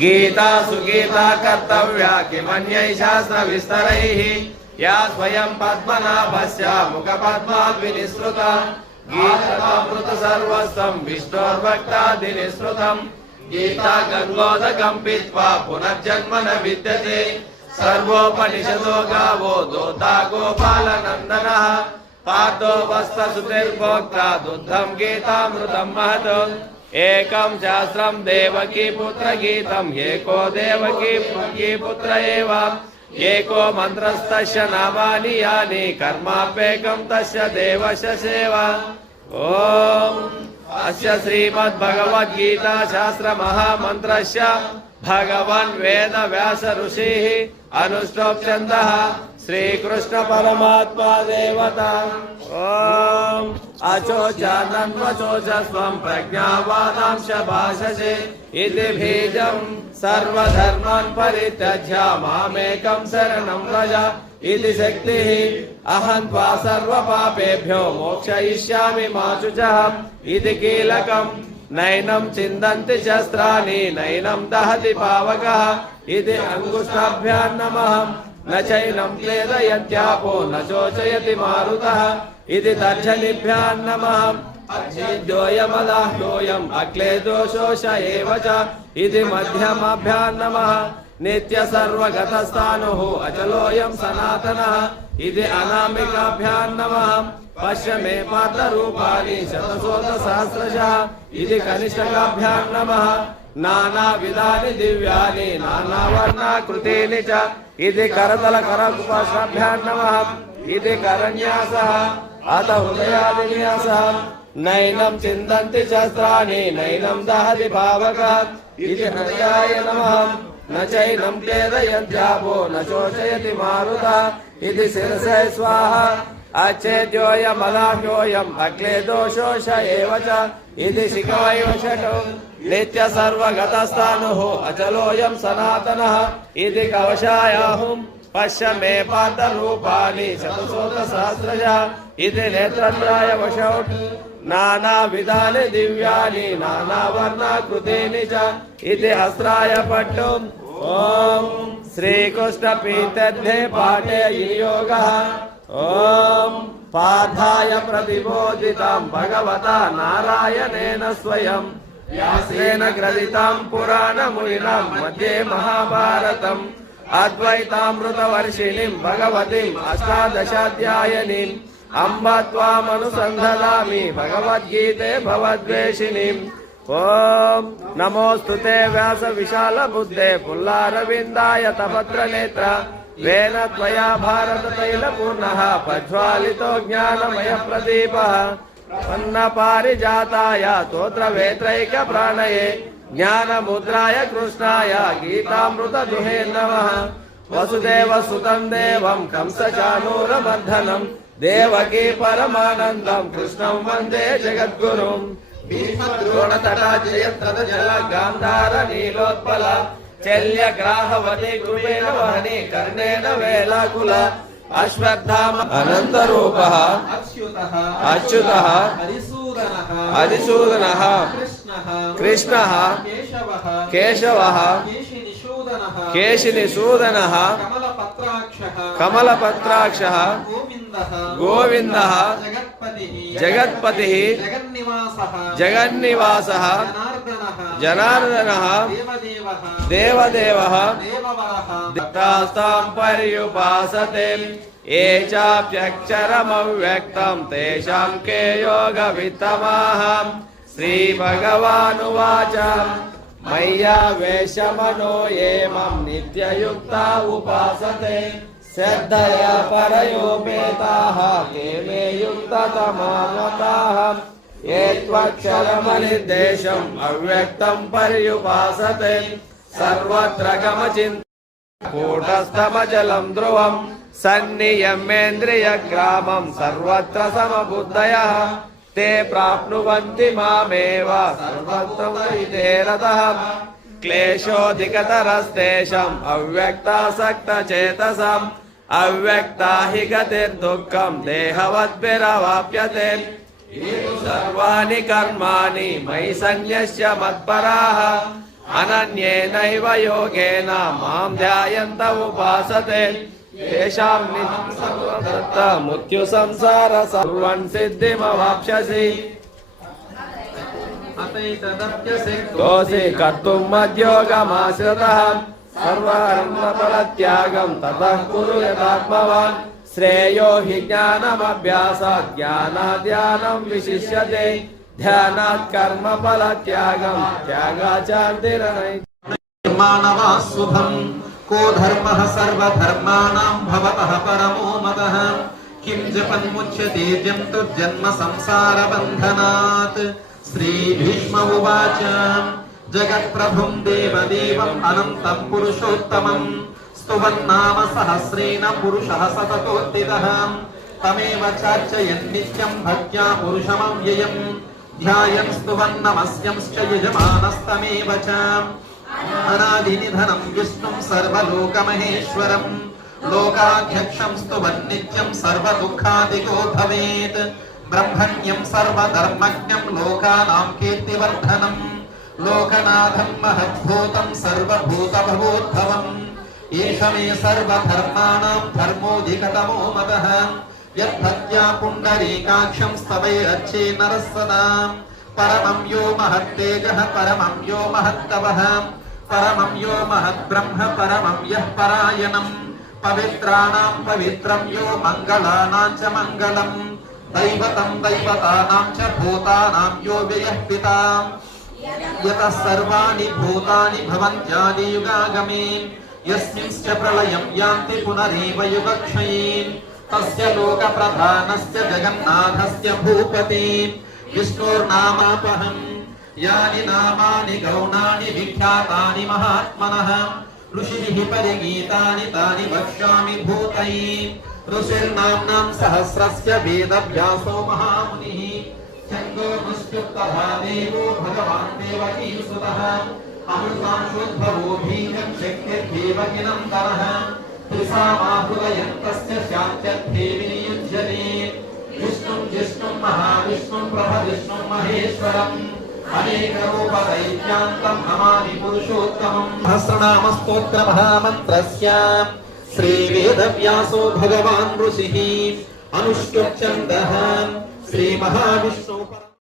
गीता सुगीता कर्तव्या किमन्यै शास्त्रविस्तरैः या स्वयं पद्मनाभस्य मुखपद्माद् विनिसृता गीतामृत सर्वस्वं विष्णोर्भक्तादिनिसृतम् गीता गंगोदकं पीत्वा पुनर्जन्म न विद्यते सर्वोपनिषदो गावो दोता गोपालनन्दनः पार्थो वत्ससुतिर्भोक्ता दुग्धं गीतामृतं महत् एकं शास्त्रं देवकी पुत्र गीतं एको देवकी पुत्र एव एको मन्त्रस्तस्य नामानि यानि कर्माप्येकं तस्य देवस्य सेवा ओम अस्य श्रीमद्भगवद्गीता शास्त्र महामन्त्रस्य भगवान् वेद व्यास ऋषिः अनुष्टोपछन्दः श्रीकृष्ण परमात्मा देवता ओम अचोचानन्वचोचस्वं प्रज्ञावादांश भाषसे इति बीजं सर्वधर्मान् परित्यज्य मामेकं शरणं व्रज इति शक्तिः अहं त्वा सर्वपापेभ्यो मोक्षयिष्यामि मा शुचः इति कीलकम् नैनं छिन्दन्ति शस्त्राणि नैनं दहति पावकः इति अङ्गुष्ठाभ्यां नमः न चैनं क्लेदयत्यापो न शोचयति मारुतः इति तर्जनीभ्यां नमः अग्निद्योयमदाह्योऽयम् अक्लेदो शोष एव च इति मध्यमाभ्यां नमः नित्य सर्वगतस्थाणुः अचलोऽयं सनातनः इति अनामिकाभ्यां नमः पश्य मे पार्थरूपाणि शतशोथसहस्रशः इति कनिष्ठकाभ्यां नमः नानाविधानि दिव्यानि नानावर्णाकृतीनि च इति करतलकरकुशभ्यां नमः इति करन्यासः अथ हृदयादिन्यासः नैनं छिन्दन्ति शस्त्राणि नैनं दहति पावकः इति हृदयाय नमः न चैनं क्लेदयत्यापो न शोचयति मारुतः इति शिरसे स्वाहा अच्छेद्योऽयमदाह्योऽयम् अक्लेदो शोष एव च इति शिखवयो षट् नित्य सर्वगतस्थाणुः अचलोऽयं सनातनः इति कवशायाहुम् पश्य मे पार्थरूपाणि शतशोथसहस्रशः इति नेत्रत्राय वशौट् नानाविधानि दिव्यानि नानावर्णाकृतीनि च इति अस्त्राय पट्टुम् ॐ श्रीकृष्णप्रीत्यर्थे पाठे विनियोगः ॐ पार्थाय प्रतिबोधितं भगवता नारायणेन स्वयं व्यासेन ग्रथितं पुराणमुनिनां मध्ये महाभारतम् अद्वैतामृतवर्षिणीं भगवतीम् अष्टादशाध्यायिनीम् अम्ब त्वामनुसन्धानामि भगवद्गीते भवद्वेषिणीम् ॐ नमोऽस्तु ते व्यास विशाल बुद्धे पुल्लारविन्दाय तपत्रनेत्र वेन त्वया भारत तैलपूर्णः प्रज्वालितो ज्ञानमय प्रदीपः पन्नपारिजाताय स्तोत्रवेत्रैकप्राणये ज्ञानमुद्राय कृष्णाय गीतामृतदुहे नमः वसुदेवसुतं देवं कंसचाणूरमर्दनं देवकी परमानन्दं कृष्णं वन्दे जगद्गुरुं भीष्मद्रोणतटा जयद्रथजल गान्धार नीलोत्पल शल्यग्राहवती कृपेण वहनी कर्णेन वेलाकुल अश्वत्थामा अनन्तरूपः अच्युतः हरिसूदनः कृष्णः केशवः केशिनिषूदनः कमलपत्राक्षः गोविन्दः जगत्पतिः जगन्निवासः जनार्दनः देवदेवः तासां पर्युपासते ये चाप्यक्षरमव्यक्तं तेषां के योगवित्तमाः श्रीभगवानुवाच मय्यावेशमनो ये मां नित्ययुक्ता उपासते श्रद्धया परयोपेताः ते मे युक्ततमा मताः ये त्वक्षरमनिर्देशम् अव्यक्तं पर्युपासते सर्वत्र गमचिन्तनं कूटस्थमचलं ध्रुवं सन्नियम्येन्द्रियग्रामं सर्वत्र समबुद्धयः ते प्राप्नुवन्ति मामेव सर्वत्र वैते रतः क्लेशोऽधिकतरस्तेषाम् अव्यक्तासक्तचेतसाम् अव्यक्ता हि गतिर्दुःखं देहवद्भिरवाप्यते सर्वाणि कर्माणि मयि सन्न्यस्य मत्पराः అనన్యేనైవ యోగేన మాం ధ్యాయంత ఉపాసతే తేషాం నిత్య మృత్యు సంసార సర్వం సిద్ధిమవాప్స్యసి తోసి కర్తుం మద్యోగమాశ్రితః సర్వకర్మఫలత్యాగం తతః కురు యథాత్మవాన్ శ్రేయో హి జ్ఞానమభ్యాసాత్ జ్ఞానాద్ ధ్యానం విశిష్యతే ధ్యానాత్ కర్మఫలత్యాగం త్యాగాచార్తిరనైతి మానవాస్సుధం को धर्मः सर्वधर्माणां भवतः परमो मतः किं जपन्मुच्यते जन्तुर्जन्म संसारबन्धनात् श्रीभीष्म उवाच जगत्प्रभुं देवदेवम् अनन्तं पुरुषोत्तमं स्तुवन्नाम सहस्रेण पुरुषः सततोत्थितः तमेव चार्चयन् नित्यं भक्त्या पुरुषमव्ययम् ध्यायन् स्तुवन्नमस्यंश्च यजमानस्तमेव च अनादिनिधनं विष्णुं सर्वलोकमहेश्वरं लोकाध्यक्षं स्तुवन्नित्यं सर्वदुःखादिको भवेत् ब्रह्मण्यं सर्वधर्मज्ञं लोकानां कीर्तिवर्धनं लोकनाथं महद्भूतं सर्वभूतभवोद्भवम् एष मे सर्वधर्माणां धर्मोऽधिकतमो मतः यद्भक्त्या पुण्डरीकाक्षं स्तवैरर्चे नरः सदा परमं यो महत्तेजः परमं यो महत्तपः परमं यो महद्ब्रह्म परमं यः परायणं पवित्राणां पवित्रं यो मङ्गलानां च मङ्गलम् दैवतं दैवतानां च भूतानां यो व्ययः पिता यतः सर्वाणि भूतानि भवन्त्यादियुगागमे यस्मिंश्च प्रलयं यान्ति पुनरेव युगक्षये तस्य लोकप्रधानस्य जगन्नाथस्य भूपते विष्णुर्नामापहम् यानि नामानि गौणानि विख्यातानि महात्मनः ऋषिभिः परिगीतानि तानि वक्ष्यामि भूतये ऋषिर्नाम्नां सहस्रस्य वेदव्यासो महामुनिः छन्दोमुष्टुप्तः देवो भगवान् देवकीसुतः अमृतांशोद्भवो बीजं शक्तिर्देवकिनन्दनः त्रिसामाहृदयन्तस्य शान्त्यर्थे विनियुज्यते विष्णुं जिष्णुं महाविष्णुं प्रभविष्णुं महेश्वरम् अनेकरूपदैत्यान्तं नमामि पुरुषोत्तमम् सहस्रनामस्तोत्रमहामन्त्रस्य श्रीवेदव्यासो भगवान् ऋषिः अनुष्टुप् छन्दः श्रीमहाविष्णु